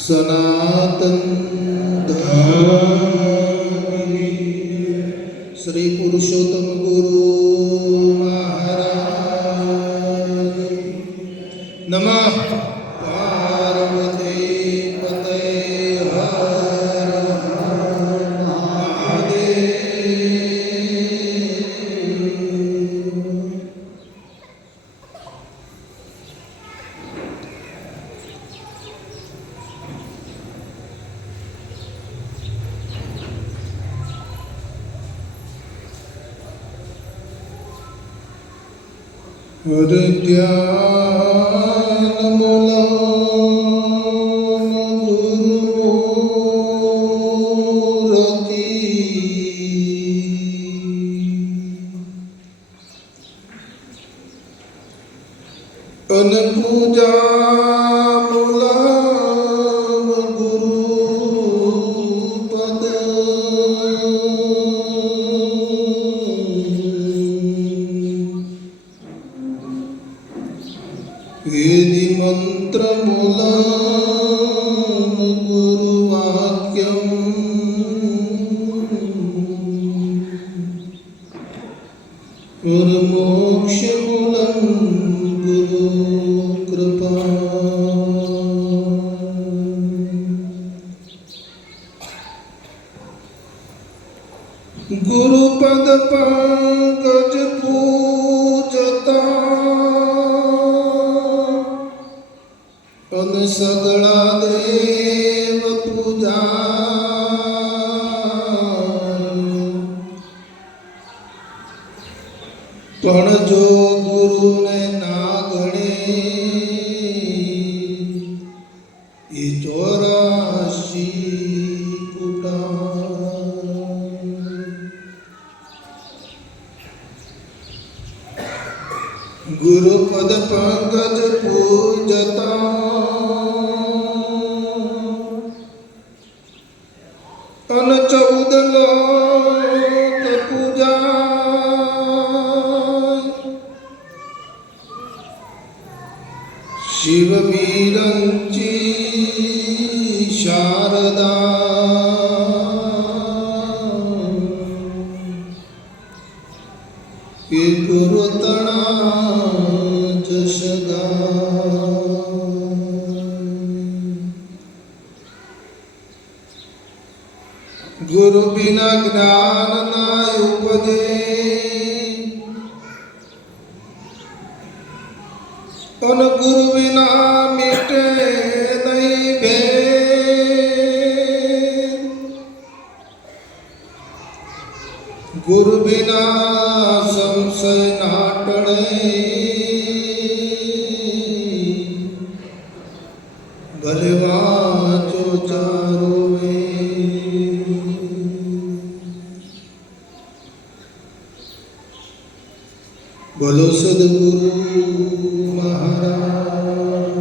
સનાતન ધર્મ શ્રી પુરુષોત્તમ ગુરુ મહારાજ નમઃ પાર્વતી પતય હર મહાદેવ. વેદી મંત્ર મૂલમ ગુરુ વાક્યમ મોક્ષ મૂલમ ગુરુ કૃપા. ગુરુપદ પંકજ પૂજતા અને સગળા દેવ પૂજા. પણ જો ગુરુને ના ગણે એ 84 કુટા. ગુરુપદ પંકજ પૂજતા અન 14 લોક પૂજા. શિવ વિરંચી શારદા એ ગુરુતણા જશગા. ગુરુ બિના જ્ઞાન ના ઉપજે અને ગુરુ વિના મિટે નહીં ભેદ. ગુરુ બિના સંશય ના ટળે ભલે વાંચો ચારો વેદ. બોલો સદગુરુ મહારાજ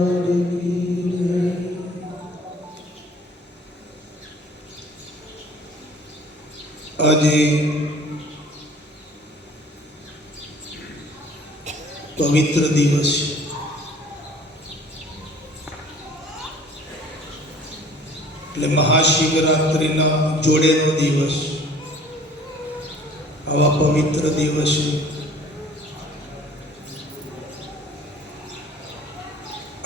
કી જય. આજે પવિત્ર દિવસ એટલે મહાશિવરાત્રિના જોડેનો દિવસ. આવા પવિત્ર દિવસે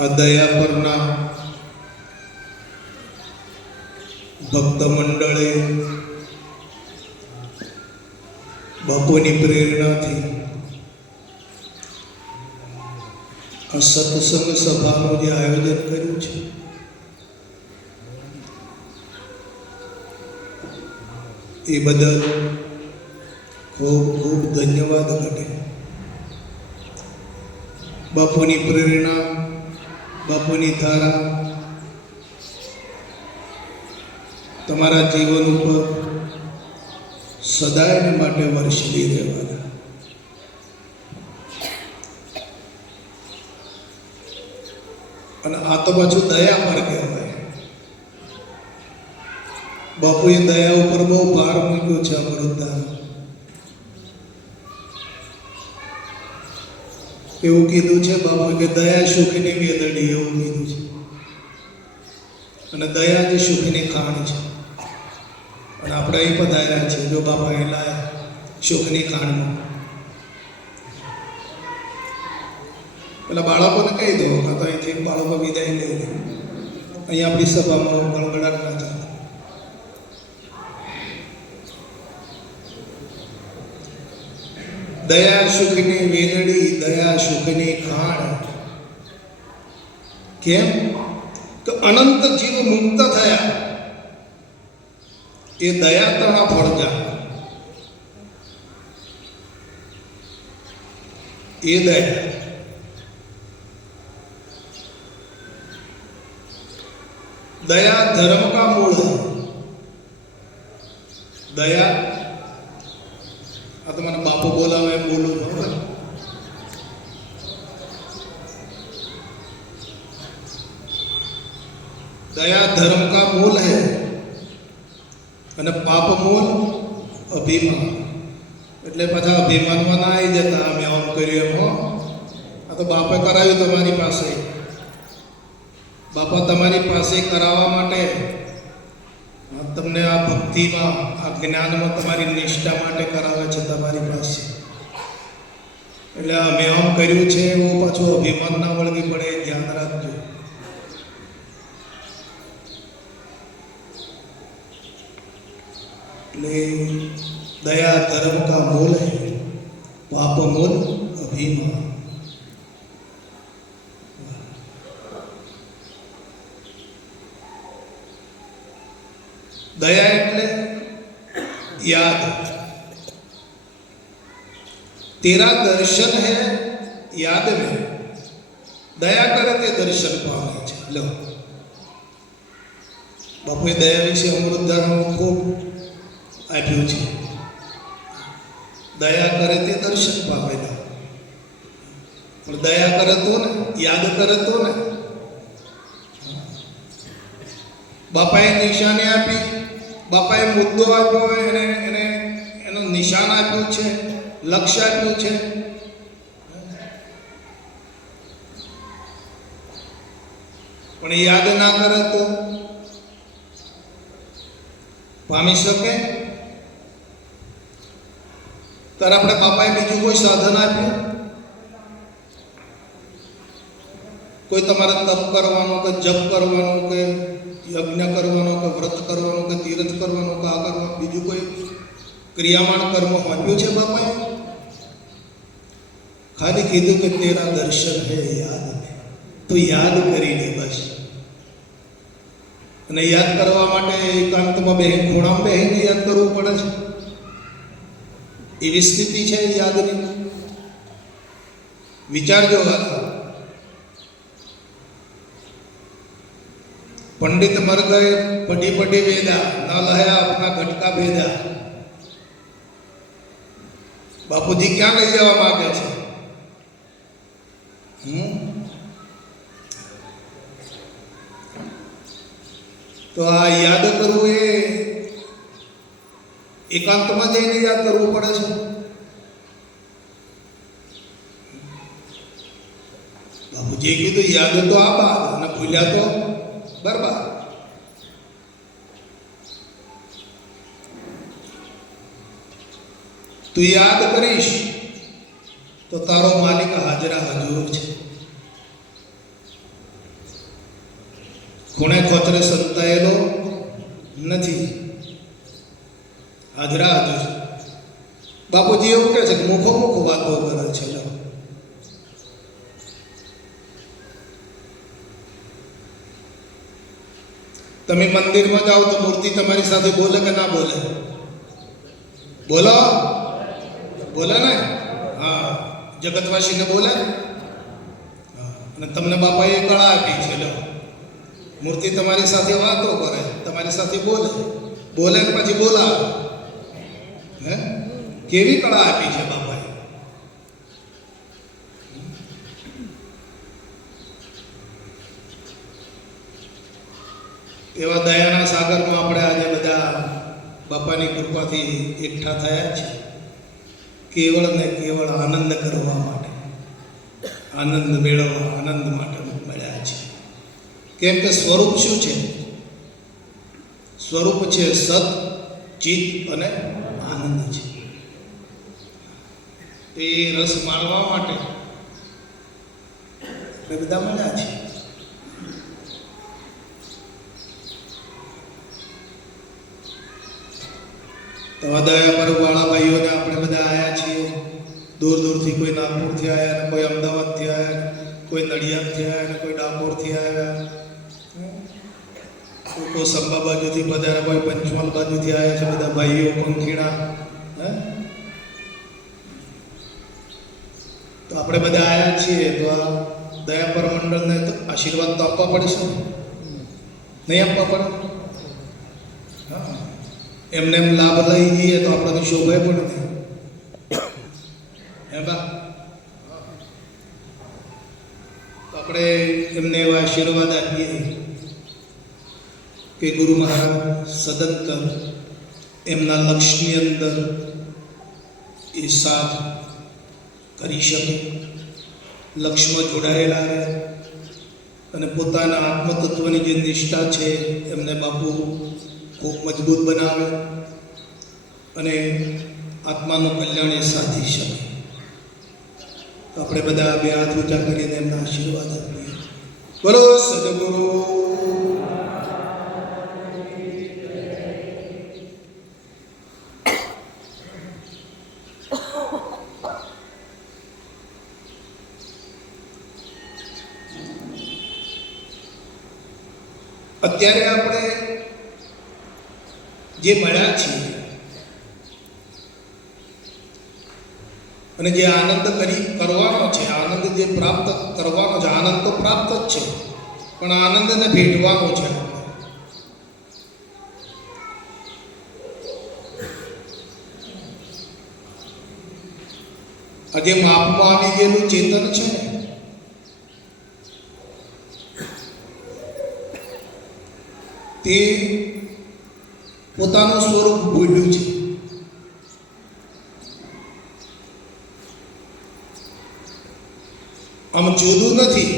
આ દયા પરના ભક્ત મંડળે બાપુની પ્રેરણાથી આ સત્સંગ સભાનું જે આયોજન કર્યું છે એ બદલ ખૂબ ખૂબ ધન્યવાદ ઘટે. બાપુની પ્રેરણા, બાપુની ધારા તમારા જીવન ઉપર સદાયને માટે વર્ષી રહેવાના. અને આ તો પાછું દયા પર કહેવાય. બાપુએ દયા ઉપર બહુ ભાર મૂક્યો છે. અમૃતા એવું કીધું છે બાપુ કે દયા સુખની વેદડી, એવું કીધું છે. અને દયા જ સુખની ખાણ છે. અને આપણે અહીં પધાર્યા છે જો બાપા એલા સુખની ખાણમાં. પેલા બાળકોને કહી દો કાં તો અહીંથી બાળકો વિદાય લઈ લે. અહીં આપણી સભામાં ગણગડાટ ના ચાલે. દયા સુખની વેદડી, દયા સુખની ખાણ. કેમ? તો અનંત જીવ મુક્ત થયા એ દયા તણા ફળજા. એ દયા दया धर्म का मूल है. दया आ तो मैंने बापू बोला मैं बोलूँ बराबर. दया धर्म का मूल है અને પાપ મૂળ અભિમાન. એટલે પાછા અભિમાનમાં ના આવી જતા અમે આમ કર્યું એમ. આ તો બાપે કરાવ્યું તમારી પાસે. બાપા તમારી પાસે કરાવવા માટે તમને આ ભક્તિમાં આ જ્ઞાનમાં તમારી નિષ્ઠા માટે કરાવે છે તમારી પાસે. એટલે અમે આમ કર્યું છે એવું પાછું અભિમાન ના વળગી પડે, ધ્યાન રાખજો. એટલે દયા ધર્મ કા મૂલ है, पाप मूल अभिमान. दया એટલે याद. तेरा दर्शन है याद में. दया करे ते दर्शन पावे છે. લો બાપુએ દયા વિશે અમૃતધારામાં ખૂબ આપ્યું છે. દયા કરે તે દર્શન પાવેલા. પણ દયા કરે તો ને, યાદ કરે તો ને. બાપાએ નિશાની આપી, બાપાએ મુદ્દો આપ્યો, એને એનું નિશાન આપ્યું છે, લક્ષ્ય આપ્યું છે. પણ યાદ ના કરે તો પામી શકે? ત્યારે આપણે બાપાએ બીજું કોઈ સાધન આપ્યું? કોઈ તમારે તપ કરવાનો કે જપ કરવાનો કે યજ્ઞ કરવાનો કે વ્રત કરવાનો કે તીર્થ કરવાનો કે આ કરવાનો બીજું કોઈ ક્રિયામાન કર્મ આપ્યું છે બાપાએ? ખાલી કીધું કે તેરા દર્શન હે યાદ હે. તો યાદ કરી લે બસ. અને યાદ કરવા માટે એકાંતમાં બેહીને ખૂણામાં બેહીને યાદ કરવું પડે છે. એવી સ્થિતિ છે યાદની. વિચારજો. पंडित मर गए, पढ़ी पढ़ी वेदा, न लया अपना घटका भेदा. बापूजी क्या लई जवा मांगे છે? તો આ યાદ કરવું એ એકાંતમાં જઈને યાદ કરવું પડે છે. બાપુજીએ કીધું યાદ તો આ બાદ અને ભૂલ્યા તો બરબાદ. તું યાદ કરીશ તો તારો માલિક હાજરા હજુર છે. ખૂણે ખોચરે સંતાયેલો નથી, હાજરા હજુર. બાપુજી એવું કહે છે કે મુખો મુખ વાતો કરે છે. તમે મંદિરમાં જાઓ તો મૂર્તિ તમારી સાથે બોલે કે ના બોલે? બોલો, બોલે ને? હા, જગતવાસીને બોલે. અને તમને બાપાએ કળા આપી છે. લો મૂર્તિ તમારી સાથે વાતો કરે, તમારી સાથે બોલે, બોલે ને પછી બોલાવે. હે, કેવી કળા આપી છે બાપાએ. એવા દયાના સાગરમાં આપણે આજે બધા બાપાની કૃપાથી એકઠા થયા છે, કેવળ ને કેવળ આનંદ કરવા માટે. આનંદ મેળવવા, આનંદ માટે મળ્યા છે. કેમ કે સ્વરૂપ શું છે? સ્વરૂપ છે સત, ચિત્ત અને આનંદ છે. એ રસ માણવા માટે આપણે બધા મળ્યા છે. તો દયા પર વાળા ભાઈઓને આપણે બધા આવ્યા છીએ. દૂર દૂરથી, કોઈ નાગપુરથી આવ્યા, કોઈ અમદાવાદથી આવ્યા, કોઈ નડિયાદથી આવ્યા, કોઈ ડાકોરથી આવ્યા, કોઈ સંબા બાજુથી પધાર્યા, કોઈ પંચમહાલ બાજુથી આવ્યા છે. બધા ભાઈઓ પંખીણા, તો આપણે બધા આવ્યા છીએ. તો આ દયાપર મંડળને તો આશીર્વાદ તો આપવા પડશે, નહીં આપવા પડે? હા, એમને એમ લાભ લઈ જઈએ તો આપણને શોભાય પણ નહીં. તો આપણે એમને એવા આશીર્વાદ આપીએ કે ગુરુ મહારાજ સદંતર એમના લક્ષ્યની અંદર એ સાથ કરી શકે, લક્ષ્યમાં જોડાયેલા રહે અને પોતાના આત્મતત્વની જે નિષ્ઠા છે એમને બાપુ ખૂબ મજબૂત બનાવે અને આત્માનું કલ્યાણ એ સાધી શકે. તો આપણે બધા બે હાથ ઊંચા કરીને એમના આશીર્વાદ આપીએ. બોલો સદગુરુ. અત્યારે આપણે જે મળ્યા છીએ અને જે આનંદ કરવાનો છે, આનંદ જે પ્રાપ્ત કરવાનો છે, આનંદ તો પ્રાપ્ત જ છે, પણ આનંદને ભેટવાનો છે. આજે માપમાં આવી ગયેલું ચેતન છે ને, તે પોતાનું સ્વરૂપ ભૂલ્યું છે. આમ જુદું નથી.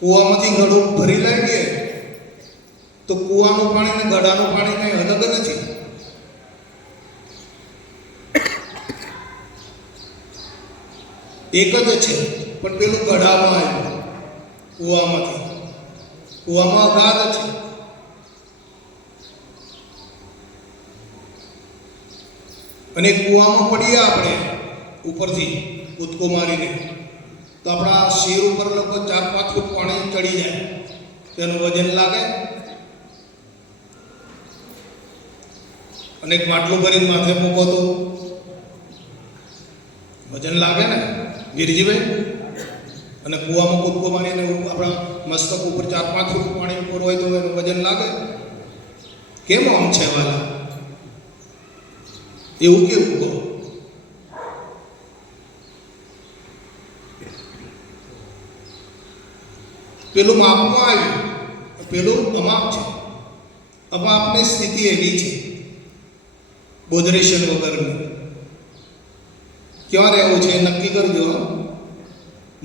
કૂવામાંથી ઘડું ભરી લાવીએ તો કૂવાનું પાણી ને ગળાનું પાણી કઈ અલગ નથી. એક જ છે, પણ પેલું ગળામાં આવ્યું કૂવામાંથી. કૂવામાં ગાદ છે. અને કૂવામાં પડીએ આપણે ઉપરથી કૂદકો મારીને તો આપણા શરીર ઉપર લગભગ 4-5 ફૂટ પાણી ચડી જાય. તેનું વજન લાગે. અને એક માટલું ભરીને માથે મૂકો તો વજન લાગે ને વીરજીભાઈ. અને કૂવામાં કૂદકો મારીને આપણા મસ્તક ઉપર 4-5 ફૂટ પાણી ઉપર હોય તો એનું વજન લાગે. કેમ આમ છે વાલા? એવું કેવું કહો? પેલું માપમાં આવ્યું, પેલું અમાપ છે. અમાપની સ્થિતિ એવી છે બોધરેશન વગરની. ક્યાં રહેવું છે નક્કી કરજો.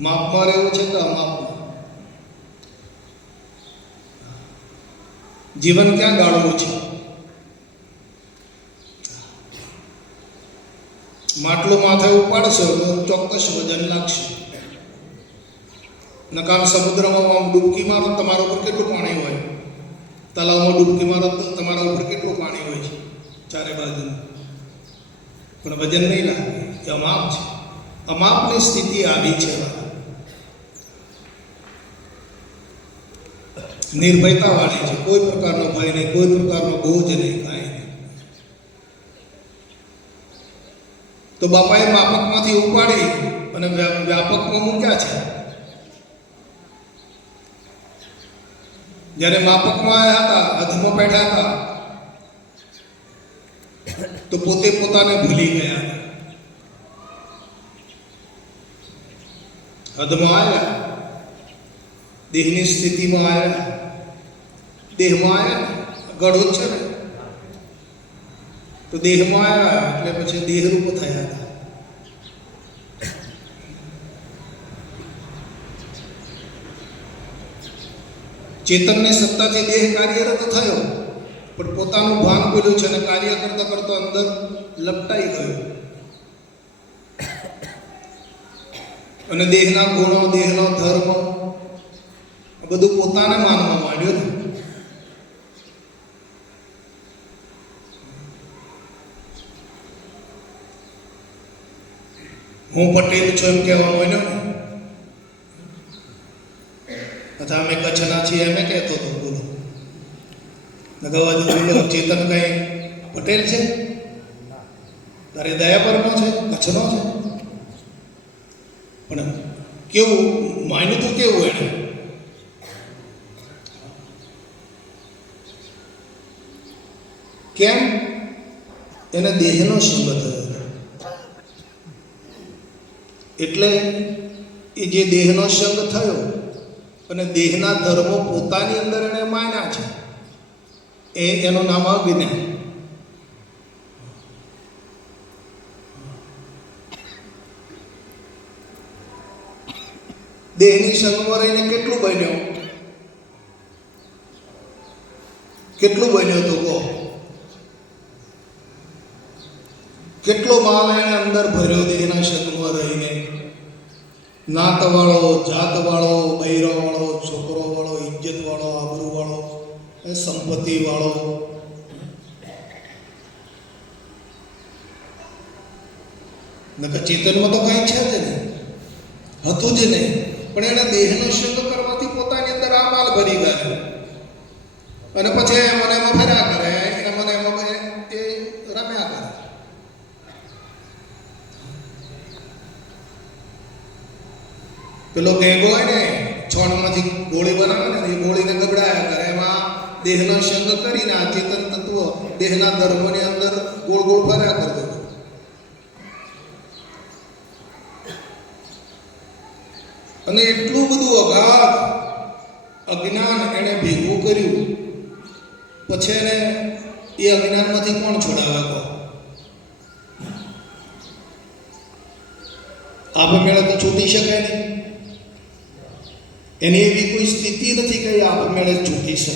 માપમાં રહેવું છે કે અમાપમાં? જીવન ક્યાં ગાળવું છે? માટલું માથે ઉપાડશો તો ચોક્કસ વજન લાગશે. નકામ સમુદ્રમાં આમ ડૂબકી મારો, તમારા ઉપર કેટલું પાણી હોય? તલાવમાં ડૂબકી મારો તો તમારા ઉપર કેટલું પાણી હોય છે ચારે બાજુ, પણ વજન નહીં લાગે. એ અમાપ છે. અમાપની સ્થિતિ આવી છે. નિર્ભયતા વાળી છે. કોઈ પ્રકારનો ભય નહીં, કોઈ પ્રકારનો બોજ નહીં, કાંઈ નહીં. તો બાપાએ માપકમાંથી ઉપાડી અને વ્યાપકમાં મૂક્યા છે. જ્યારે માપકમાં આવ્યા હતા, અધમાં બેઠા હતા, તો પોતે પોતાને ભૂલી ગયા હતા. અધમાં આવ્યા, દેહની સ્થિતિમાં આવ્યા, દેહમાં આવ્યા, ગળો જ છે ને, તો દેહમાં આવ્યા એટલે પછી દેહરૂપ થયા હતા. ચેતનને સત્તાથી દેહ કાર્યરત થયો, પણ પોતાનું ભાન ભૂલ્યું છે અને કાર્ય કરતા કરતા અંદર લપટાઈ ગયો અને દેહના ગુણો, દેહનો ધર્મ આ બધું પોતાને માનવા માંડ્યું ને. હું પટેલ છું એમ કહેવા માંડ્યો ને, અથવા અમે કચ્છના છીએ એમ કહેતો હતો. બોલો બોલો, ચેતન કઈ પટેલ છે? તારે દયાપરનો છે, કચ્છનો છે, પણ કેવું માન્યું તું કેવું એને? કેમ? એને દેહનો સંગ થયો. એટલે એ જે દેહનો સંગ થયો અને દેહના ધર્મો પોતાની અંદર એને માન્યા છે, એનું નામ અજ્ઞાન. દેહની સંગમાં રહીને કેટલું બન્યો? કેટલું બન્યો તો કહો? કેટલો માલ એને અંદર ભર્યો દેહના સંગમાં રહીને? નાતવાળો, જાતવાળો, બૈરાવાળો, છોકરોવાળો, ઇજ્જતવાળો, આબરૂવાળો, સંપત્તિવાળો. નકર ચેતનમાં તો કાંઈ છે જ નહીં, હતું જ નહીં. પણ એના દેહનો સંગ કરવાથી પોતાની અંદર આ માલ ભરી ગયો અને પછી એમાં ફર્યા કરે, એમાં એ રમ્યા કરે. પેલો ગેંગો હોય ને, છોડમાંથી ગોળી બનાવે ને, એ ગોળીને ગબડાયા કરે. એમાં દેહનો સંગ કરીને આ ચેતન તત્વ દેહના ધર્મોની અંદર ગોળ ગોળ ફર્યા કરતો. અને એટલું બધું અગાધ અજ્ઞાન એને ભેગું કર્યું, પછી એને એ અજ્ઞાનમાંથી કોણ છોડાવે? કહો. આપમેળે તો છૂટી શકાય નહીં. એની એવી કોઈ સ્થિતિ નથી કે આપમેળે છૂટી શકે.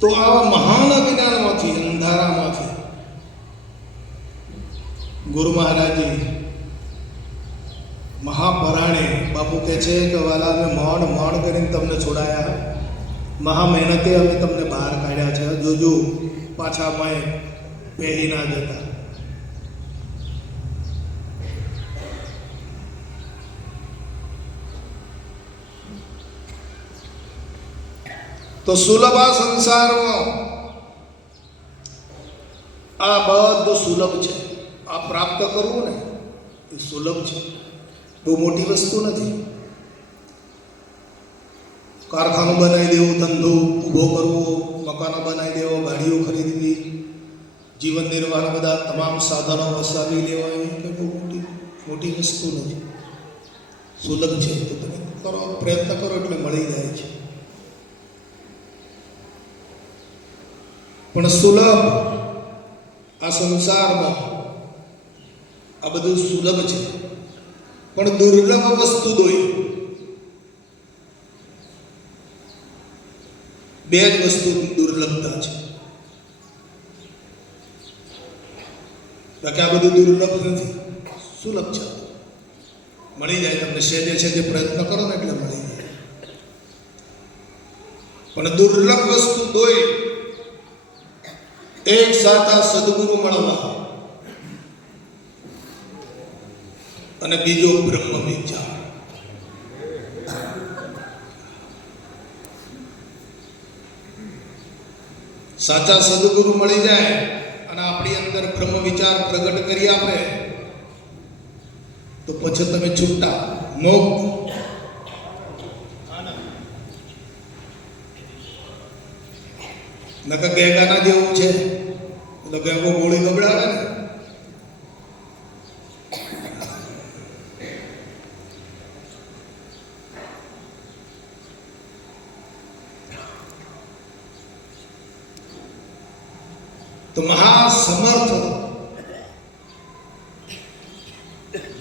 તો આવા મહાન અજ્ઞાનમાંથી, અંધારામાંથી ગુરુ મહારાજે મહાપરાણે બાપુ કહે છે કે વાલા અમે માંડ કરીને તમને છોડાયા, મહા મહેનતે અમે તમને બહાર કાઢ્યા છે. જોજો પાછા મેં પહેરી ના જતા. તો સુલભ સંસારમાં આ બધું સુલભ છે. આ પ્રાપ્ત કરવું ને એ સુલભ છે, બહુ મોટી વસ્તુ નથી. કારખાનું બનાવી દેવું, ધંધો ઊભો કરવો, મકાનો બનાવી દેવો, ગાડીઓ ખરીદવી, જીવન નિર્વાહના બધા તમામ સાધનો વસાવી દેવા, એ કંઈ બહુ મોટી વસ્તુ નથી. સુલભ છે. તો તમે કરો, પ્રયત્ન કરો એટલે મળી જાય છે. પણ સુલભ આ સંસારમાં આ બધું સુલભ છે, પણ દુર્લભ વસ્તુ દોઈ. બે જ વસ્તુ દુર્લભતા છે, બાકી આ બધું દુર્લભ નથી, સુલભ છે. મળી જાય તમને, સહેજે સહેજે પ્રયત્ન કરો ને એટલે મળી જાય. પણ દુર્લભ વસ્તુ દોઈ. એક સાચા સદગુરુ મળવા અને બીજો બ્રહ્મ વિચાર. સાચા સદગુરુ મળી જાય અને આપણી અંદર બ્રહ્મ વિચાર પ્રગટ કરી આપે તો પછી તમે છૂટા, મુક્ત. નકર ગેગાના જેવું છે, એટલે ગેગો ગોળી ગબડાવે ને. તો મહાસમર્થ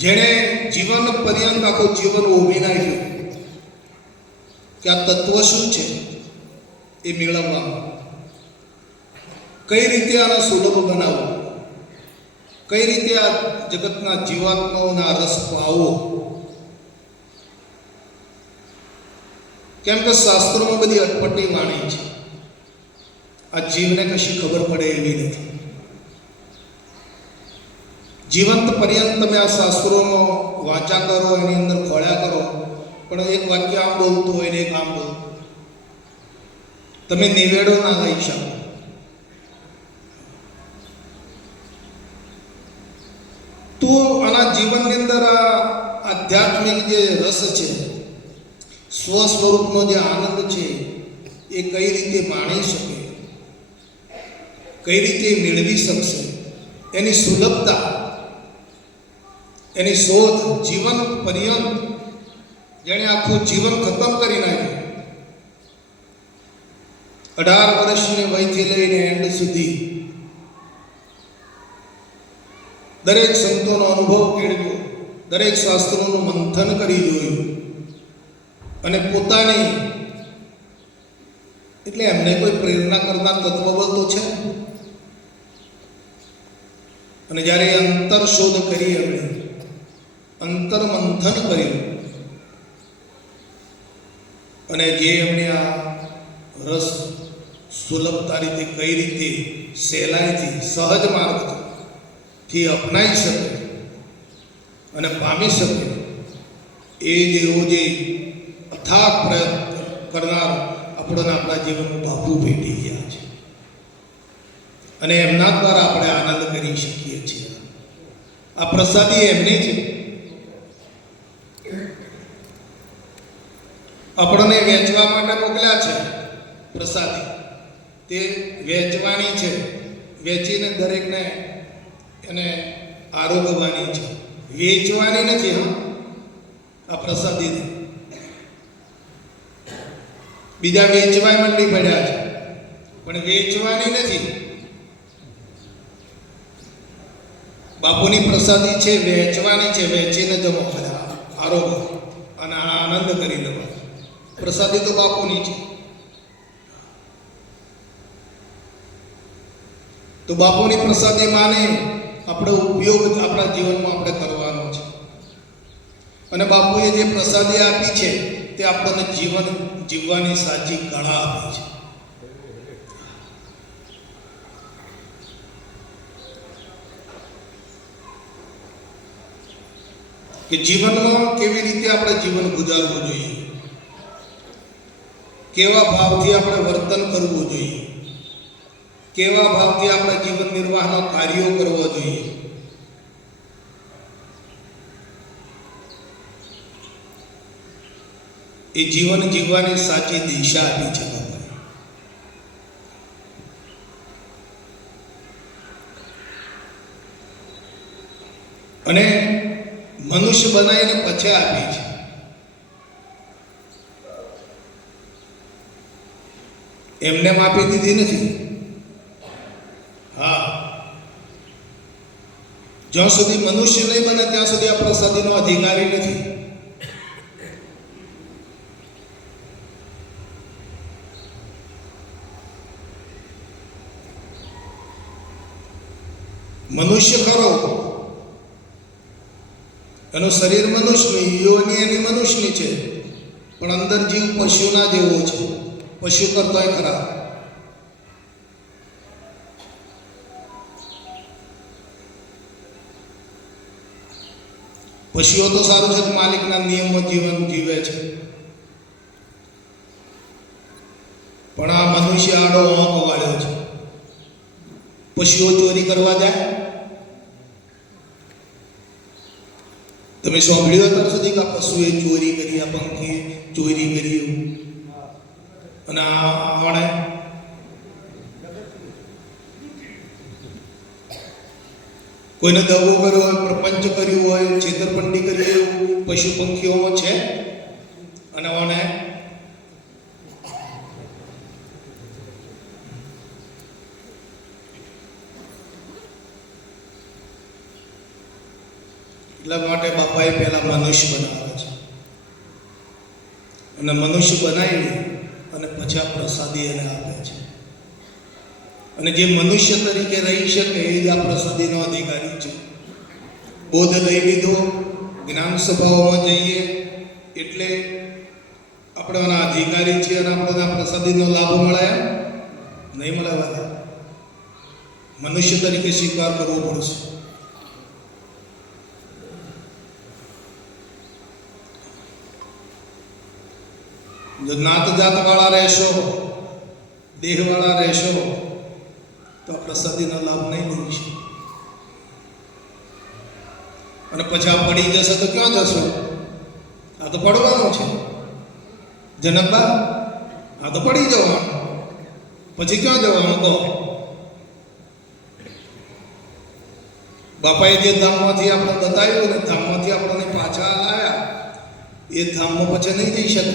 જેણે જીવન પર્યંત આખું જીવન ઉભી નાખ્યું કે આ તત્વ શું છે એ મેળવવામાં, કઈ રીતે આને સુલભ બનાવવું, કઈ રીતે આ જગતના જીવાત્માઓના રસ પાવો. કેમ કે શાસ્ત્રોમાં બધી અટપટી વાણી છે, આ જીવને કશી ખબર પડે એવી નથી. જીવંત પર્યંત તમે આ શાસ્ત્રોનો વાંચા કરો, એની અંદર ખોળ્યા કરો, પણ એક વાક્ય આમ બોલતું હોય ને એક આમ બોલતું, તમે નિવેડો ના લઈ શકો. તો આના જીવનની અંદર આ આધ્યાત્મિક જે રસ છે, સ્વ સ્વરૂપનો જે આનંદ છે, એ કઈ રીતે માણી શકે, કઈ રીતે મેળવી શકશે, એની સુલભતા, એની શોધ જીવન પર્યંત જેણે આખું જીવન ખતમ કરી નાખ્યું, 18 વર્ષની વયથી લઈને એન્ડ સુધી દરેક સંતોનો અનુભવ કેળવ્યો, દરેક શાસ્ત્રોનું મંથન કરી જોયું, અને પોતાની એટલે એમને કોઈ પ્રેરણા કરનાર તત્વબળ તો છે. અને જ્યારે અંતર શોધ કરી, એમણે અંતર મંથન કર્યું, અને જે એમને આ રસ સુલભતા રીતે કઈ રીતે સહેલાઈથી સહજ માર્ગથી અપનાવી શકે અને પામી શકે, એ જેવો જે અથાગ પ્રયત્ન કરનાર આપણને આપણા જીવનમાં બાપુ ભેટી ગયા છે, અને એમના દ્વારા આપણે આનંદ કરી શકીએ છીએ. આ પ્રસાદી એમની છે, આપણને વેચવા માટે મોકલ્યા છે. પ્રસાદી તે વેચવાની છે, વેચીને દરેકને એને આરોગવાની છે, વેચવાની નથી. હા, આ પ્રસાદી બીજા વેચવા મંડી પડ્યા છે, પણ વેચવાની નથી. બાપુની પ્રસાદી છે, વેચવાની છે, વેચીને જમો, આરોગો અને આનંદ કરી લો. પ્રસાદી તો બાપુની છે. તો બાપુની પ્રસાદી માને આપણે ઉપયોગ આપણા જીવનમાં આપણે કરવાનો છે. અને બાપુએ જે પ્રસાદી આપી છે તે આપણને જીવન જીવવાની સાચી કળા આપી છે. કે જીવનમાં કેવી રીતે આપણે જીવન ગુજારવું જોઈએ, કેવા ભાવથી આપણે વર્તન કરવું જોઈએ, કેવા ભાવથી આપણે જીવન નિર્વાહના કાર્યો કરવા જોઈએ. એ જીવન જીવવાની સાચી દિશા આપી છે બાબાએ. અને મનુષ્ય બનાવીને પછી આપી છે. એમને આપી દીધી નથી. હા, જ્યાં સુધી મનુષ્ય નહીં બને ત્યાં સુધી આ પ્રસાદીનો અધિકારી નથી. મનુષ્ય ખરો, એનું શરીર મનુષ્યનું, યોની એની મનુષ્યની છે, પણ અંદર જીવ પશુના જેવો છે, પશુ કરતાય ખરા. પશુઓ તો સારું છે કે માલિકના નિયમમાં જીવન જીવે છે, પણ આ મનુષ્ય આડો હોંક વાળ્યો છે. પશુઓ ચોરી કરવા જાય, તમે સાંભળ્યું અત્યાર સુધી કે આ પશુએ ચોરી કરી, આ પંખીએ ચોરી કરી, અને આણે કોઈને દગો કર્યો હોય, પ્રપંચ કર્યું હોય, છેતરપિંડી કરી હોય, પશુ પંખીઓમાં છે. અને આને એટલા માટે બાપાએ પહેલા મનુષ્ય બનાવે છે, અને મનુષ્ય બનાવી અને પછી આ પ્રસાદી એને આપે છે. અને જે મનુષ્ય તરીકે રહી શકે એ જ આ પ્રસાદીનો અધિકારી છે. બોધ લઈ લીધો, જ્ઞાન સભાઓમાં જઈએ એટલે આપણે આના અધિકારી છીએ અને આપણે આ પ્રસાદીનો લાભ મળે નહીં મળે. મનુષ્ય તરીકે સ્વીકાર કરવો પડશે. જો નાત જાત વાળા રહેશો, દેહ વાળા રહેશો તો આ પ્રસાદીનો લાભ નહીં લઈ શકો. અને પછી આ પડી જશે તો ક્યાં જશો? આ તો પડવાનું છે જનકબા, આ તો પડી જવાનું. પછી ક્યાં જવાનું કહો? બાપાએ જે ધામમાંથી આપણે બતાવ્યું ને ધામમાંથી આપણને પાછા લાવ્યા એ ધામમાં પછી નહીં જઈ શકે.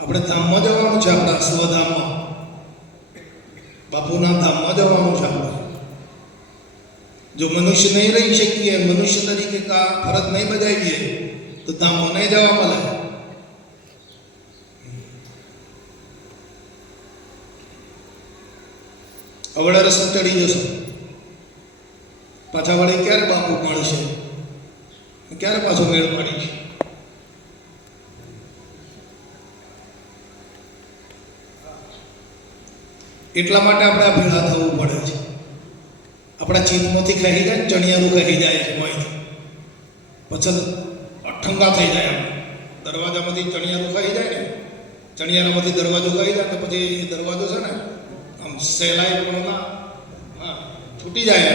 આપણે ધામમાં જવાનું છે, આપણા સ્વધામમાં, બાપુના ધામમાં જવાનું છે આપણે. જો મનુષ્ય નહીં રહી શકીએ, મનુષ્ય તરીકે ફરજ નહીં બજાવીએ તો ધામમાં નહીં જવા મળે. અવળે રસ્તે ચડી જશે, પાછા વળી ક્યારે બાપુ મળશે, ક્યારે પાછો મેળ પડી? એટલા માટે આપણે આ ભેળા થવું પડે છે. આપણા ચિત્તમાંથી કહી જાય, ચણિયારું કહી જાય છે, પછી અઠંગા થઈ જાય. દરવાજામાંથી ચણિયારું કહી જાય ને, ચણિયારામાંથી દરવાજો કહી જાય તો પછી એ દરવાજો છે ને આમ સહેલાઈ પણ હા છૂટી જાય,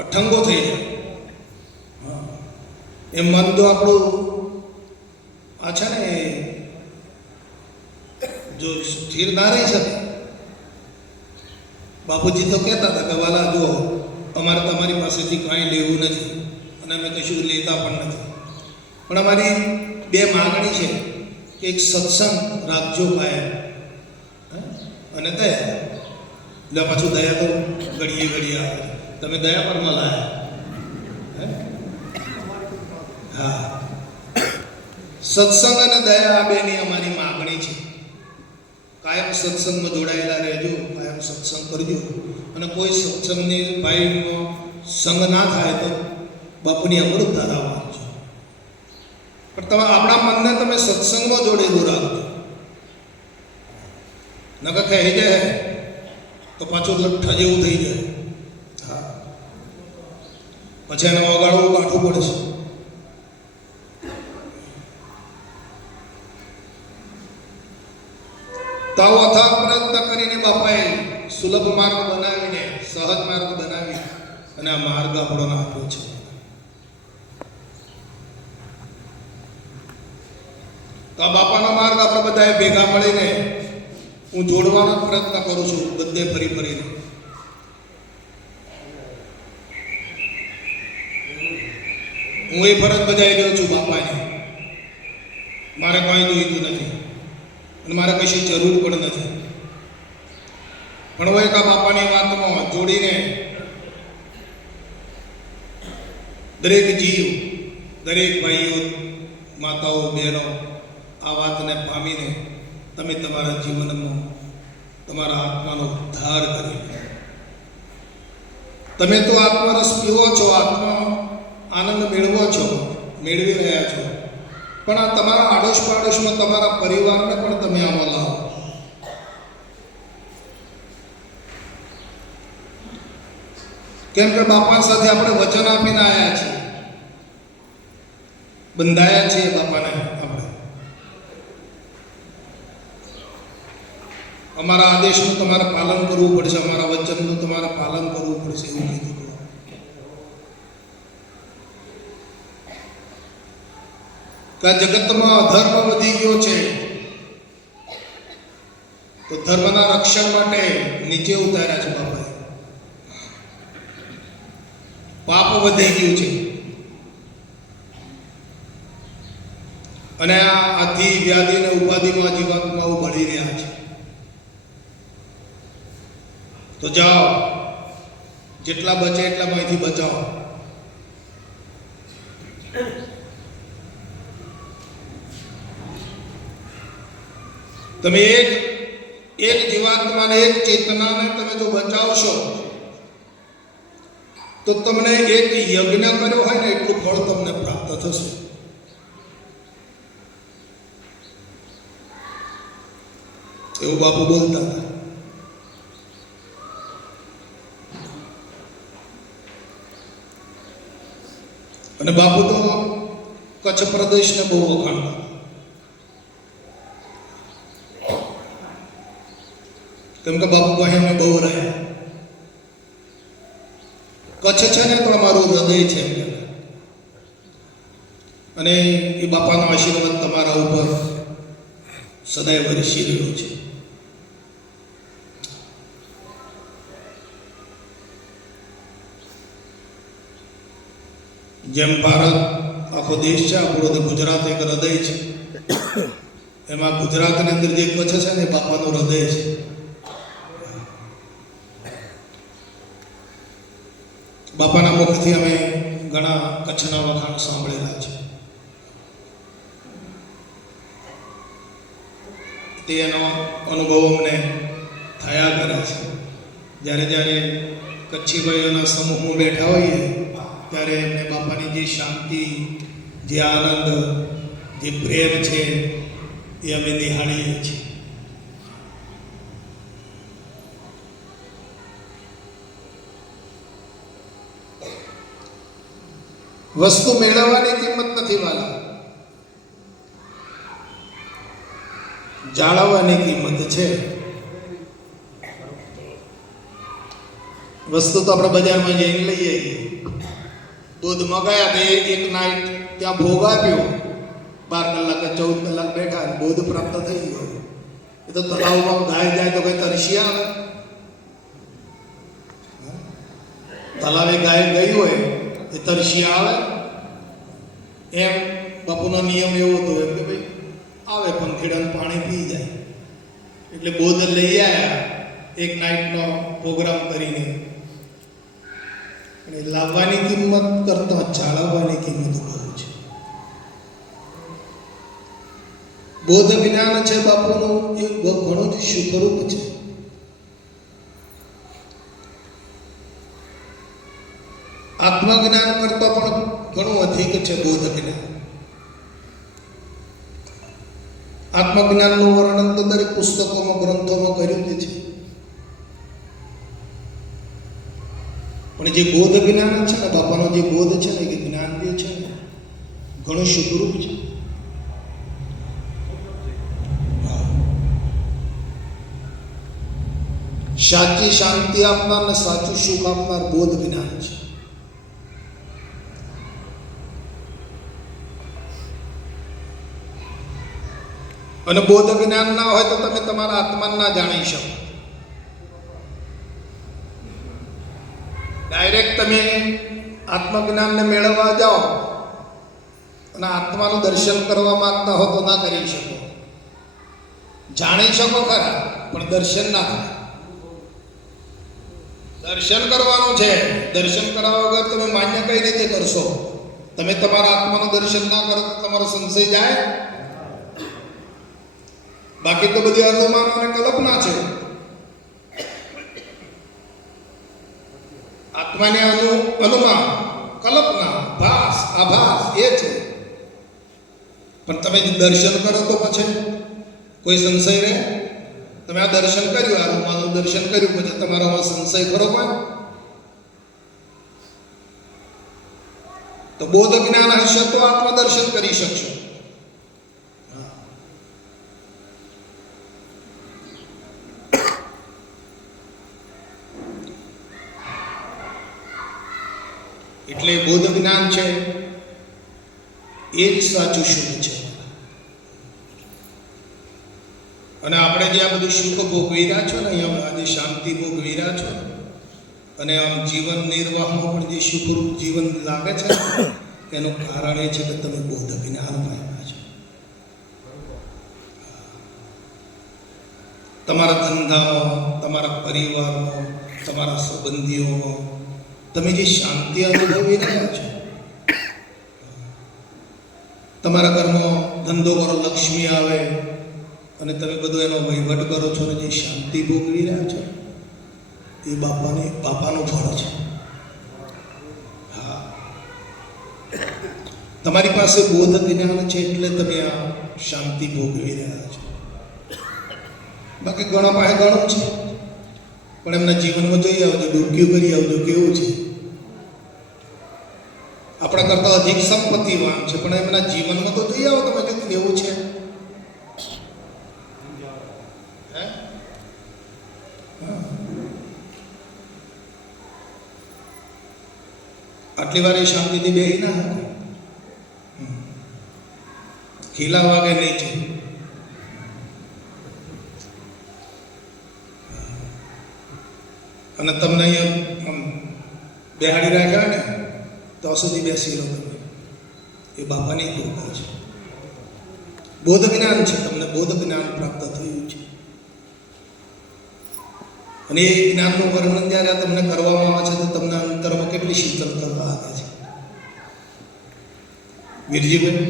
અઠંગો થઈ જાય. એમ મન તો આપણું આ છે ને જો સ્થિર ના રહી શકે. બાપુજી તો કહેતા હતા કે વાલા જુઓ, અમારે તમારી પાસેથી કાંઈ લેવું નથી અને અમે કશું લેતા પણ નથી, પણ અમારી બે માગણી છે કે એક સત્સંગ રાખજો કાયમ અને દયા. એટલે પાછું દયા તો ઘડીએ ઘડીએ આવે. તમે દયા પર ન લાયા. હા, સત્સંગ અને દયા આ બેની અમારી માગણી છે. કાયમ સત્સંગમાં જોડાયેલા રહેજો, કાયમ સત્સંગ કરજો. અને કોઈ સત્સંગની ભાઈનો સંગ ના થાય તો બાપુની અમૃત ધારા વાંચજો. પણ તમે આપણા મનને તમે સત્સંગમાં જોડેલું રાખજો. નકર કહી જાય તો પાછું લઠ્ઠા જેવું થઈ જાય. હા, પછી એને વગાડવું કાઢવું પડશે. તો આવો અથાગ પ્રયત્ન કરીને બાપાએ સુલભ માર્ગ બનાવીને, સહજ માર્ગ બનાવી અને આ માર્ગ આપણને આપ્યો છે. તો આ બાપાનો માર્ગ આપણે બધાએ ભેગા મળીને હું જોડવાનો પ્રયત્ન કરું છું, બધે ફરી ફરીને. હું એ ફરજ બજાવી રહ્યો છું બાપાની. મારે કંઈ જોઈતું નથી અને મારે કશી જરૂર પણ નથી. પણ હું એક આ બાપાની વાતમાં જોડીને દરેક જીવ, દરેક ભાઈઓ, માતાઓ, બહેનો આ વાતને પામીને તમે તમારા જીવનમાં તમારા આત્માનો ઉદ્ધાર કરી. તમે તો આત્મરસ પીવો છો, આત્મા આનંદ મેળવો છો, મેળવી રહ્યા છો, પણ આ તમારા આડોશ પાડોશમાં તમારા પરિવારને પણ તમે આમાં લાવો. કેમ કે બાપા સાથે આપણે વચન આપીને આવ્યા છીએ, બંધાયા છીએ બાપાને. આપણે અમારા આદેશનું તમારે પાલન કરવું પડશે, અમારા વચનનું તમારે પાલન કરવું પડશે એવું કીધું. કે જગતમાં અધર્મ વધી ગયો છે તો ધર્મના રક્ષણ માટે નીચે ઉતાર્યા છે બાપાએ. પાપ વધી ગયું છે અને આ આથી વ્યાધિ અને ઉપાધિમાં જીવાત્માઓ ભળી રહ્યા છે. તો જાઓ, જેટલા બચે એટલા અહીંથી બચાવો. તમે એક જીવાત્માને, એક ચેતનાને તમે જો બચાવશો તો તમને એક યજ્ઞ કર્યો હોય ને એટલું ફળ તમને પ્રાપ્ત થશે. એવું બાપુ બોલતા હતા. અને બાપુ તો કચ્છ પ્રદેશને બહુ વખાણતા. કેમ કે બાપુ પાસે અમે બહુ રહ્યા. કચ્છ છે ને તો અમારું હૃદય છે એમ કહેવાય. અને એ બાપાનો આશીર્વાદ તમારા ઉપર સદાય વરસી રહ્યો છે. જેમ ભારત આખો દેશ છે, આપણો તો ગુજરાત એક હૃદય છે. એમાં ગુજરાતની અંદર જે કચ્છ છે ને એ બાપાનું હૃદય છે. બાપાના મુખથી અમે ઘણા કચ્છના વખાણ સાંભળેલા છે. તેનો અનુભવ અમને થયા કરે છે. જ્યારે જ્યારે કચ્છી ભાઈઓના સમૂહમાં બેઠા હોઈએ ત્યારે એમને બાપાની જે શાંતિ, જે આનંદ, જે પ્રેમ છે એ અમે નિહાળીએ છીએ. વસ્તુ મેળવવાની કિંમત નથી વાલા, જાળવવાની કિંમત છે. વસ્તુ તો આપણે બજારમાં જઈને લઈ આવીએ. દૂધ મગાયા તો એક નાઈટ ત્યાં ભોગ આપ્યો, 12 કલાક 14 કલાક બેઠા અને દૂધ પ્રાપ્ત થઈ ગયો. એ તો તળાવમાં ગાય જાય તો કઈ તરસી આવે? તળાવે ગાય ગઈ હોય એ તરસી આવે? એમ બાપુનો નિયમ એવો હતો એમ કે ભાઈ આવે પંખીડાનું પાણી પી જાય. એટલે બોધ લઈ આવ્યા એક નાઈટનો પ્રોગ્રામ કરીને. અને લાવવાની કિંમત કરતા જાળવવાની કિંમત બહુ છે. બોધ જ્ઞાન છે બાપુનું એ ઘણું જ સુખરૂપ છે. આત્મજ્ઞાન કરતા પણ ઘણું અધિક છે બોધ જ્ઞાન. આત્મજ્ઞાનનું વર્ણન તો દરેક પુસ્તકોમાં, ગ્રંથોમાં કર્યું જ છે. પણ જે બોધ જ્ઞાન છે ને, બાપાનો જે બોધ છે ને, એ જ્ઞાન જે છે ને ઘણું સુખરૂપ છે. સાચી શાંતિ આપનાર ને સાચું સુખ આપનાર બોધ જ્ઞાન છે. અને બોધ જ્ઞાન ના હોય તો તમે તમારા આત્માને ના જાણી શકો. ડાયરેક્ટ તમે આત્મજ્ઞાનને મેળવવા જાઓ અને આત્માનું દર્શન કરવા માંગતા હો તો ના કરી શકો. જાણી શકો ખરા પણ દર્શન ના થાય. દર્શન કરવાનું છે. દર્શન કરવા વગર તમે માન્ય કઈ રીતે કરશો? તમે તમારા આત્માનું દર્શન ના કરો તો તમારો સંશય જાય. બાકી તો બધી અનુમાન અને કલ્પના છે. આત્માને અનુમાન, કલ્પના, ભાસ, આભાસ એ છે. પણ તમે દર્શન કરો તો પછી કોઈ સંશય રહે? તમે આ દર્શન કર્યું, આત્માનું દર્શન કર્યું, પછી તમારામાં સંશય ખરો પણ? તો બોધ જ્ઞાન હશે તો આત્મદર્શન કરી શકશો. એટલે બોધ જ્ઞાન છે એ જ સાચું સુખ છે. અને આપણે જે આ બધું સુખ ભોગવી રહ્યા છો ને, અહીંયા આજે શાંતિ ભોગવી રહ્યા છો, અને આમ જીવન નિર્વાહમાં પણ જે સુખરૂપ જીવન લાગે છે એનું કારણ એ છે કે તમે બોધ જ્ઞાન પામ્યા છો. તમારા ધંધામાં, તમારા પરિવારમાં, તમારા સંબંધીઓમાં તમે જે શાંતિ અનુભવી રહ્યા છો, તમારા ઘરમાં ધંધો કરો, લક્ષ્મી આવે, અને તમે બધો એનો વહીવટ કરો છો ને જે શાંતિ ભોગવી રહ્યા છો એ બાપાનું ફળ છે. હા, તમારી પાસે બોધ જ્ઞાન છે એટલે તમે આ શાંતિ ભોગવી રહ્યા છો. બાકી ઘણા પાસે ઘણું છે, પણ એમના જીવનમાં જોઈ આવજો, ડૂબક્યું કરી આવજો કેવું છે. આપણા કરતા અધિક સંપત્તિવાન છે, પણ એમના જીવનમાં તો જોઈ આવો તમે કે કેવું છે. આટલી વાર એ શાંતિથી બેહી ના હતા, ખીલા વાગે નહીં છે. અને તમને અહીંયા બેહાડી રાખ્યા ને તો સુધી બેસી રહો તમે, એ બાપાની કૃપા છે. બોધ જ્ઞાન છે, તમને બોધ જ્ઞાન પ્રાપ્ત થયું છે. અને એ જ્ઞાનનું વર્ણન જ્યારે તમને કરવામાં આવે છે તો તમને અંતરમાં કેટલી શીતળતા આવે છે. વીરજીભાઈ,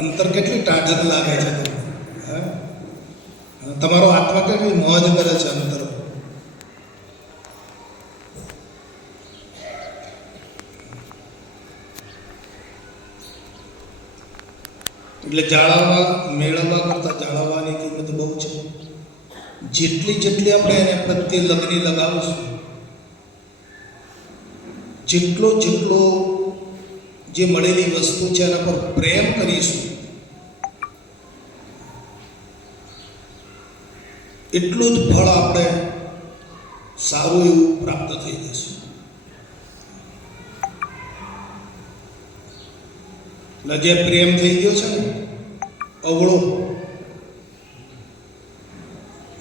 અંતર કેટલી ટાઢક લાગે છે તમને. હા, તમારો આત્મા કેટલી મોજ કરે છે અંતર. એટલે જાળવવા મેળવવા કરતા જાળવવાની કિંમત બહુ છે. જેટલી આપણે એને પ્રત્યે લગ્ની લગાવશું, જેટલો જે મળેલી વસ્તુ છે એના પર પ્રેમ કરીશું, એટલું જ ફળ આપણે સારું એવું પ્રાપ્ત થઈ જશે. એટલે જે પ્રેમ થઈ ગયો છે ને અવળો,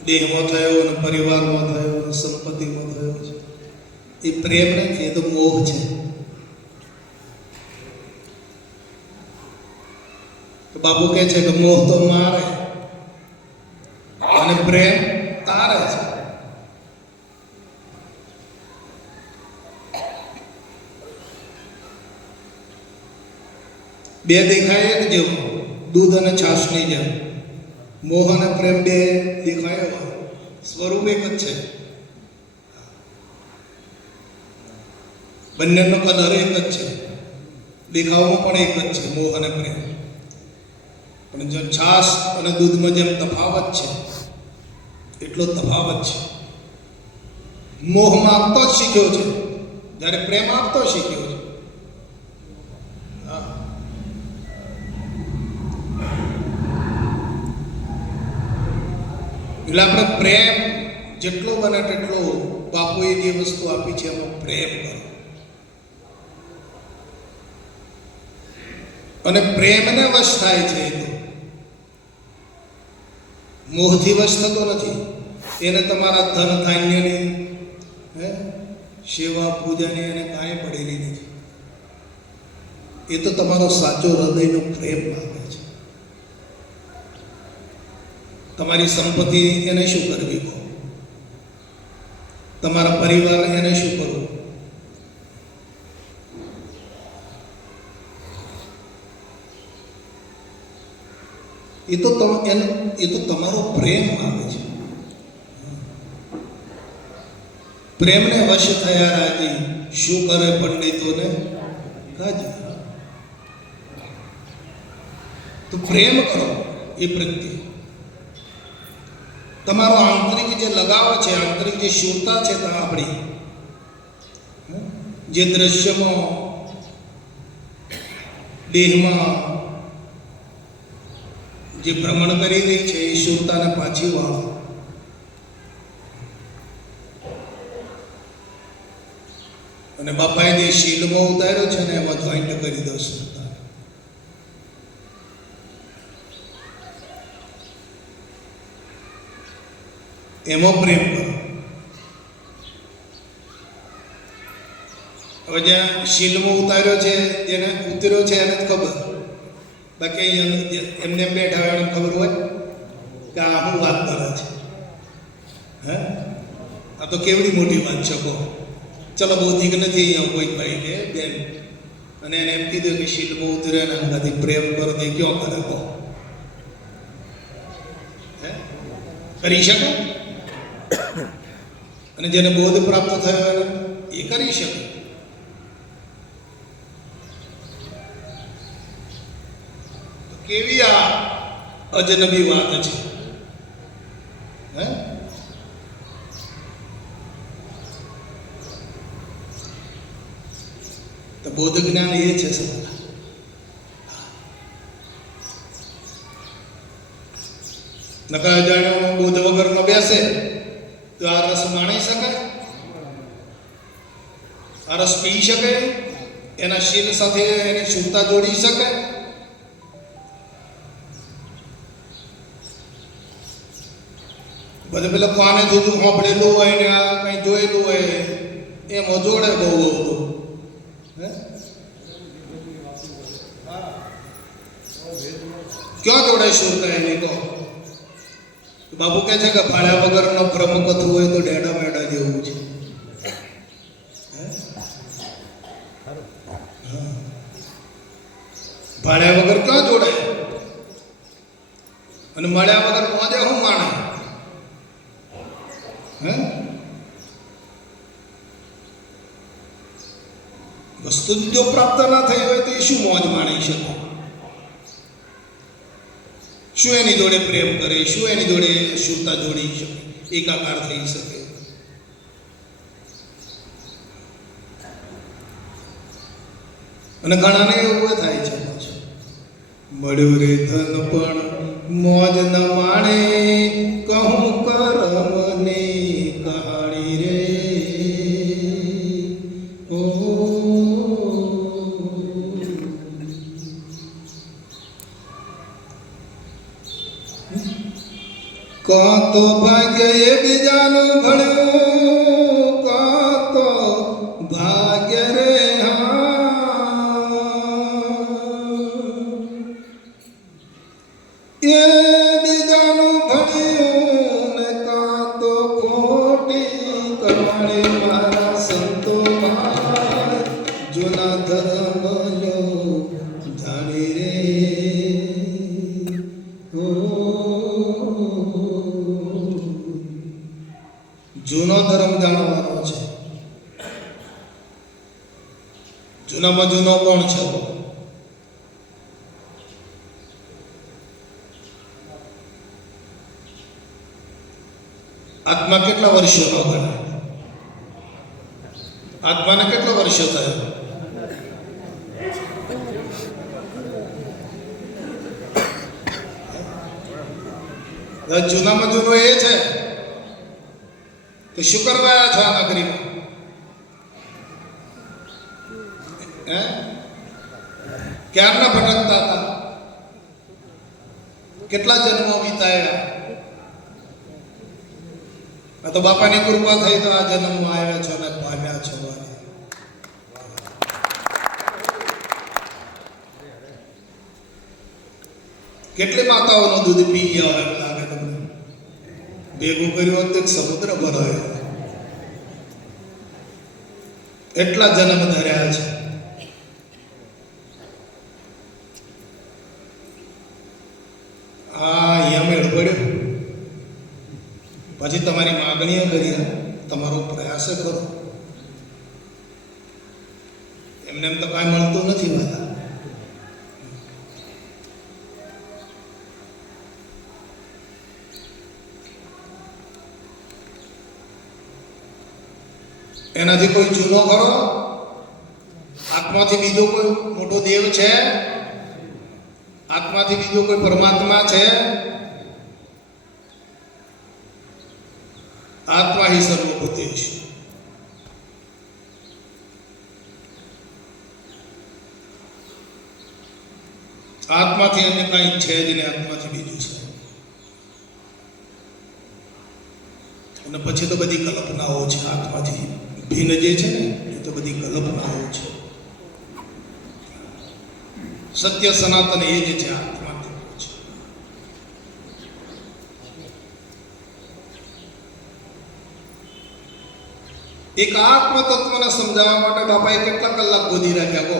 દેહમાં થયો અને પરિવારમાં થયો અને સંપત્તિમાં થયો છે, એ પ્રેમ નથી, એ તો મોહ છે. બાપુ કહે છે કે મોહ તો મારે અને પ્રેમ તારે છે. બે દેખાય એક જેવું, દૂધ અને છાશની જેમ. મોહ અને પ્રેમ બે દેખાય હોય, સ્વરૂપ એક જ છે. બંનેનો કલર એક જ છે, દેખાવમાં પણ એક જ છે, મોહ અને પ્રેમ. પણ જો છાશ અને દૂધમાં જેમ તફાવત છે એટલો તફાવત છે. મોહમાં આપતો જ શીખ્યો છે, જ્યારે પ્રેમ આપતો શીખ્યો છે. એટલે આપણે પ્રેમ જેટલો બને તેટલો બાપુએ જે વસ્તુ આપી છે એમાં પ્રેમ કરો. અને પ્રેમને વશ થાય છે, એ તો મોહથી વશ થતો નથી. એને તમારા ધન ધાન્યની સેવા પૂજાની એને કાંઈ પડેલી નથી. એ તો તમારો સાચો હૃદયનો પ્રેમ લાગે છે. તમારી સંપત્તિ એને શું કરવી કહો, તમારા પરિવાર એને શું કરવું. એ તો તમારો પ્રેમ આવે છે. પ્રેમને વશ થયા રાજી, શું કરે પંડિતોને રાજી. તો પ્રેમ કરો એ પ્રત્યે. તમારો આંતરિક જે લગાવ છે, આંતરિક જે શુદ્ધતા છે આપણી, જે દ્રશ્યમાં દેહમાં જે ભ્રમણ કરી રહી છે એ શુદ્ધતાને પાછી વાળો. અને બાપાએ જે શીલમાં ઉતાર્યો છે ને એમાં જોઈન્ટ કરી દો શુદ્ધતા. એમાં પ્રેમ કરો. હવે જ્યાં શીલમાં ઉતાર્યો છે, જેને ઉતર્યો છે એને જ ખબર. બાકી અહીંયા એમને બેઠા હોય એને ખબર હોય કે આ શું વાત કરે છે. આ તો કેવડી મોટી વાત છે. ચલો બૌદ્ધિક નથી અહીંયા કોઈ ભાઈ કે બેન, અને એને એમ કીધું કે શીલમાં ઉતર્યો ને અંગાથી પ્રેમ કરો તો ક્યાં કરે કહો. કરી શકે, અને જેને બોધ પ્રાપ્ત થયો એને એ કરી શકે. કેવી આ અજનબી વાત છે, હે? તો બોધ જ્ઞાન એ છે સર. નકા જાણ્યો બોધ વગરનો બેસે તો આ રસ માણી શકાય, આ રસ પી શકે, એના શીલ સાથે એની શુદ્ધતા જોડી શકે? બધે પેલા કોને જોયું સાંભળેલું હોય ને આ કંઈ જોયેલું હોય એમ જોડે બહુ હતું, હે? ક્યાં જોડે શુદ્ધતા એની કહો? બાપુ કહે છે કે ભાડ્યા વગરનો બ્રહ્મ કથું હોય તો ડેડા મેડા જેવું છે. ભાડ્યા વગર ક્યાં જોડાય? અને મળ્યા વગર મોજે હું માણે? હે? વસ્તુ જો પ્રાપ્ત ના થઈ હોય તો એ શું મોજ માણી શકે? શું એની જોડે પ્રેમ કરે? શું એની જોડે શુદ્ધતા જોડી શકે, એકાકાર થઈ શકે? અને ઘણાને એવું થાય છે, મળ્યું રે ધન પણ મોજ ન માણે, કહું કરમને કહાણી રે. ઓ કાં તો ભાગ્ય એ બીજાનું ઘડ્યું, કાં તો ભાગ્ય રે એ બીજાનું ભણ્યું ને કાં તો ખોટી કરવાણી. મારા સંતો જૂના ધર્મ લો જાણી રે. જૂનો ધર્મ જાણવાનો છે. જૂનામાં જૂનો કોણ છે? આત્મા કેટલા વર્ષોનો ગણાય? આત્માને કેટલા વર્ષો થયો? જૂનામાં જૂનો એ છે તો શું કરવા આવ્યા છો આ નગરીમાં? હે? ક્યારના ભટકતા હતા? કેટલા જન્મો વિતાયા? આ તો બાપાની કૃપા થઈ તો આ જન્મમાં આવ્યા છો ને પામ્યા છો. કેટલી માતાઓનું દૂધ પી ગયા હોય એમ લાગે તમને? ભેગું કર્યું હોત સમુદ્ર ભરાયો. એટલા જન્મ ધર્યા છે. આ યમેળ પડ્યો પછી તમારી માગણીઓ કરી, તમારો પ્રયાસ કરો. એમને એમ તો કાંઈ મળતું નથી માતા. એનાથી કોઈ જૂનો ખરો? આત્માથી બીજો કોઈ મોટો દેવ છે? આત્માથી બીજો કોઈ પરમાત્મા છે? આત્મા હિ સર્વભૂતેષ. આત્માથી અન્ય કાંઈ છે જ નહીં, આત્માથી બીજું છે. અને પછી તો બધી કલ્પનાઓ છે. આત્માથી ભિન્ન જે છે ને એ તો બધી કલ્પનાઓ છે. સત્ય સનાતન એ જ છે, આત્માથી છે. એક આત્મ તત્વને સમજાવવા માટે બાપાએ કેટલા કલાક ગોદી રાખ્યા કહો?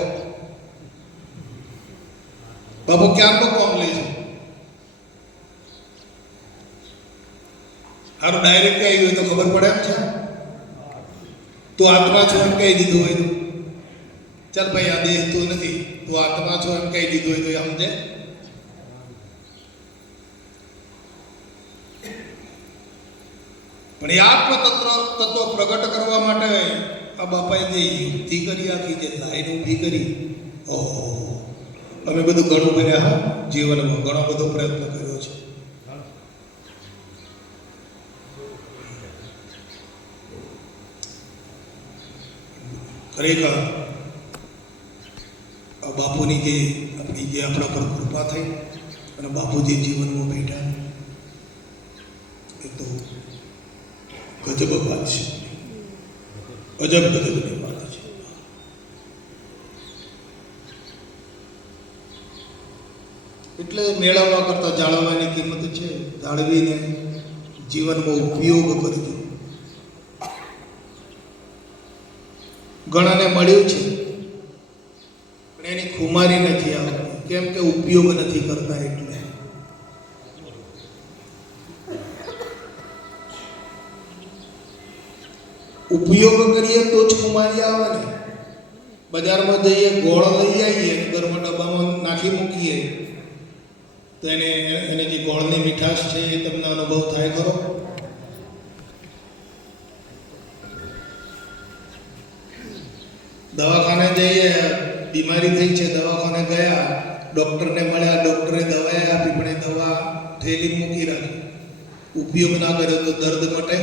બાપુ ક્યારનું કોમ લે છે? તારું ડાયરેક્ટ કહી હોય તો ખબર પડે એમ છે. તું આત્મા છો એમ કહી દીધું હોય તો ચાલ ભાઈ આ દેહ તું નથી, તું આત્મા છો એમ કહી દીધું હોય તો એ સમજે. પણ એ તત્વ પ્રગટ કરવા માટે આ બાપાએ જે યુક્તિ કરી, આખી જે લાઈન ઊભી કરી, ઓહો અમે બધું ઘણું કર્યા. હા, જીવનમાં ઘણો બધો પ્રયત્ન કર્યો છે. ખરેખર બાપુની જે આપણા પર કૃપા થઈ અને બાપુ જે જીવનમાં બેઠા એ તો ગજબ વાત છે, ગજબની વાત છે. એટલે મેળવવા કરતાં જાળવવાની કિંમત છે. જાળવીને જીવનમાં ઉપયોગ કરજો. ઘણાને મળ્યું છે પણ એની ખુમારી નથી આવતી, કેમ કે ઉપયોગ નથી કરતા. એટલે ઉપયોગ કરીએ તો જ ખુમારી આવે ને. બજારમાં જઈએ, ગોળ લઈ આવીએ, ઘરમાં ડબ્બામાં નાખી મૂકીએ તો એને જે ગોળની મીઠાશ છે એ તમને અનુભવ થાય ખરો? દવાખાને જઈએ, બીમારી થઈ છે, દવાખાને ગયા, ડૉક્ટરને મળ્યા, ડૉક્ટરે દવા આપી પણ એ દવા થેલી મૂકી રાખી. ઉપયોગ ના કર્યો તો દર્દ મટે?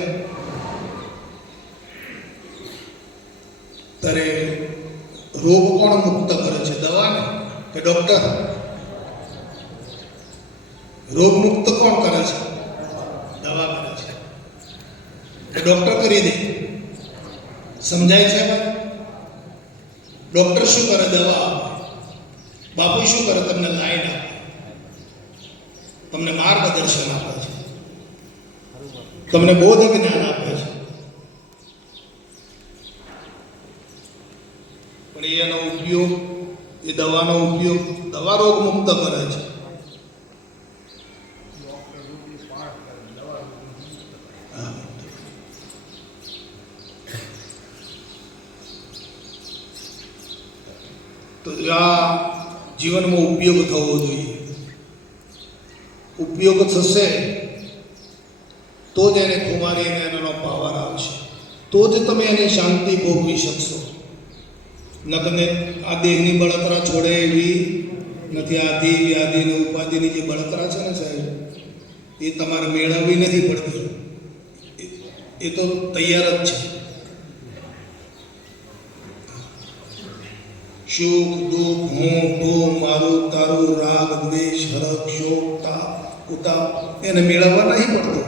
ત્યારે રોગ કોણ મુક્ત કરે છે? દવા ને કે ડૉક્ટર? રોગ મુક્ત કોણ કરે છે? દવા કરે છે કે ડૉક્ટર કરી દે? સમજાય છે ભાઈ? ડૉક્ટર શું કરે? દવા આપે. બાપુ શું કરે? તમને લાઈન આપે, તમને માર્ગદર્શન આપે છે, તમને બોધ જ્ઞાન આપે છે. પણ એનો ઉપયોગ, એ દવાનો ઉપયોગ, દવા રોગ મુક્ત કરે છે. તો આ જીવનમાં ઉપયોગ થવો જોઈએ. ઉપયોગ થશે તો જ એને ખુમારીને એનો પાવર આવશે, તો જ તમે એની શાંતિ ભોગવી શકશો. નકને આ દેહની બળતરા છોડે એવી નથી. આદિ વ્યાધિ ને ઉપાધિની જે બળતરા છે ને સાહેબ, એ તમારે મેળવવી નથી પડતી, એ તો તૈયાર જ છે. સુખ દુઃખ, હું તું, મારું તારું, રાગ દ્વેષ, હરખ શોક તાપ ઉતાપ, એને મેળવવા નહીં પડતું,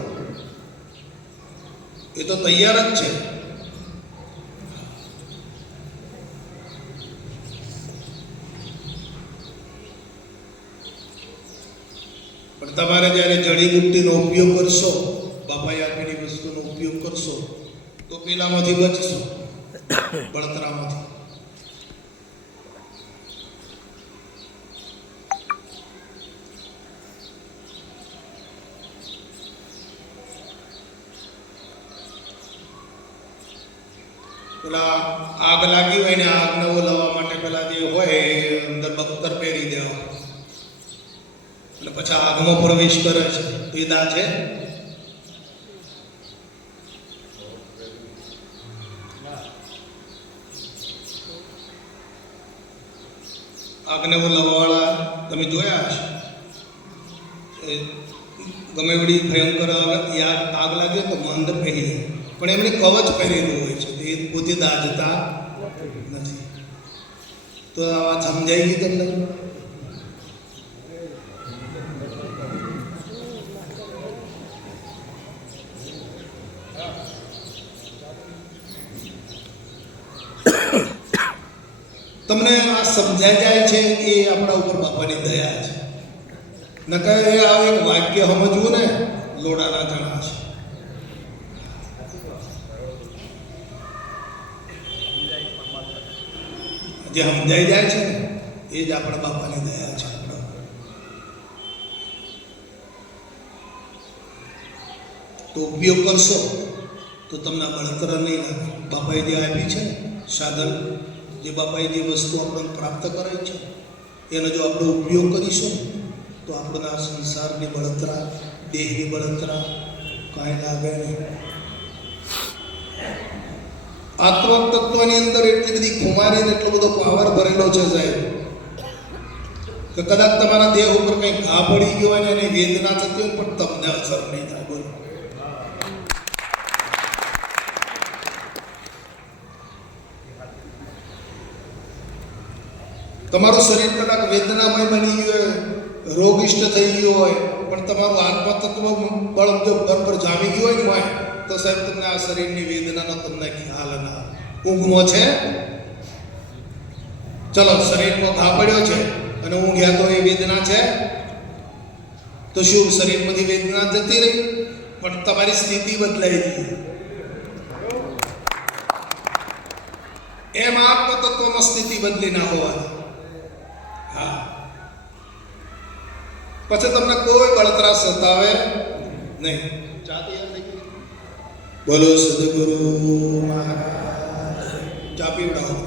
એ તો તૈયાર જ છે. પણ તમારે જ્યારે જડીબુટ્ટીનો ઉપયોગ કરશો, બાપાએ આપેલી વસ્તુનો ઉપયોગ કરશો તો પેલામાંથી બચશો, બળતરામાંથી. પેલા આગ લાગી હોય ને આગને ઓલાવવા માટે પેલા જે હોય અંદર બખ્તર પહેરી દેવા અને પછી આગમાં પ્રવેશ કરે છે, તો એ દા છે? આગને ઓલાવવાવાળા તમે જોયા હશે. ગમે એવડી ભયંકર આગ લાગે તો અંદર પહેરી જાય, પણ એમને કવચ પહેરેલું હોય છે, એ પોતે દાજતા નથી. તો આ વાત સમજાઈ ગઈ તમને? તમને આ સમજાઈ જાય છે એ આપણા ઉપર બાપાની દયા છે. નકર આ એક વાક્ય સમજવું ને લોડાના જણા છે. જે સમજાઈ જાય છે ને એ જ આપણા બાપાની દયા છે. તો ઉપયોગ કરશો તો તમને બળતરા નહીં લાગે. બાપાએ જે આપી છે ને સાધન, જે બાપાએ જે વસ્તુ આપણને પ્રાપ્ત કરાવી છે એનો જો આપણે ઉપયોગ કરીશું તો આપણને આ સંસારની બળતરા, દેહની બળતરા કાંઈ લાગે નહીં. આત્મ તત્વની અંદર એટલી બધી ખુમારી ને એટલો બધો પાવર ભરેલો છે સાહેબ કે કદાચ તમારા દેહ ઉપર કંઈ ઘા પડી ગયો હોય ને એની વેદના થતી હોય પણ તમને અસર નહીં થાય. બોલો, તમારું શરીર કદાચ વેદનામય બની ગયું હોય, રોગિષ્ટ થઈ ગયું હોય, પણ તમારું આત્મતત્વ બળ જો બરાબર જામી ગયું હોય ને તો સાહેબ તમને આ શરીરની વેદનાનો તમને ખ્યાલ ના. ઊંઘમાં છે, ચલો શરીરમાં ઘા પડ્યો છે અને ઊંઘ્યા તો એ વેદના છે તો શું શરીરમાંથી વેદના જતી રહી? પણ તમારી સ્થિતિ બદલાઈ ગઈ. એમ આત્મતત્વમાં સ્થિતિ બદલી ના હોવાની. હા, પછી તમને કોઈ બળતરા સતાવે નહીં. બોલો સદગુરુ મહારાજ. ચા પીવડાવો.